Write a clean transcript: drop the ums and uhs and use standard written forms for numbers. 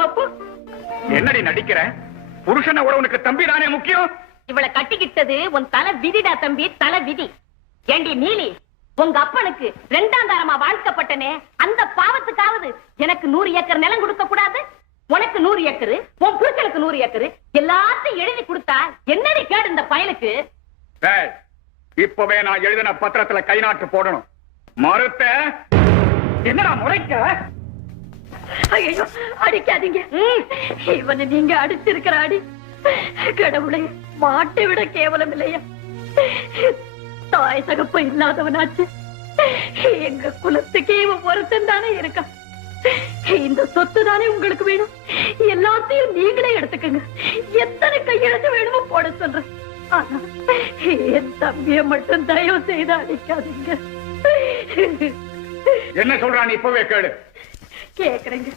வேண்டாமா அப்போ? என்னடி நடிக்கிற? புருஷனை விட உனக்கு தம்பி தானே முக்கியம். இவளை கட்டிக்கிட்டது உன் தலை விதிடா தம்பி, தலை விதி. ஏண்டி நீலி, உங்க அப்பனுக்கு 2ஆம் தாரமா வாழ்க்கப்பட்டனே, அந்த பாவத்துக்காவது எனக்கு 100 ஏக்கர் நிலம் கொடுக்க கூடாது? உனக்கு 100 ஏக்கரு, உன் புருஷனுக்கு 100 ஏக்கரு, எல்லாத்தையும் எழுதி கொடுத்தா என்னடி கேடு இந்த பயலுக்கு? இப்பவே நான் எழுதின பத்திரத்துல கை நாட்டு போடணும். மறுத்த என்னடா முறைக்க? ஐயோ, அடிக்காதீங்க. இவனை நீங்க அடிச்சிருக்கிற அடி கடவுளை மாட்டை விட கேவலம் இல்லையா? தாய் தகப்ப இல்லாதவனாச்சு. எங்க குலத்துக்கே இவன் ஒருத்தன் தானே இருக்கான். இந்த சொத்து தானே உங்களுக்கு வேணும். எல்லாத்தையும் நீங்களே எடுத்துக்கங்க. எத்தனை கையெழுத்து வேணுமோ போட சொல்றேன். ஆனா என் தம்பியை மட்டும் தயவு செய்து அடிக்காதீங்க. என்ன சொல்றான் இப்பவே கேளு. கேக்குறேங்க.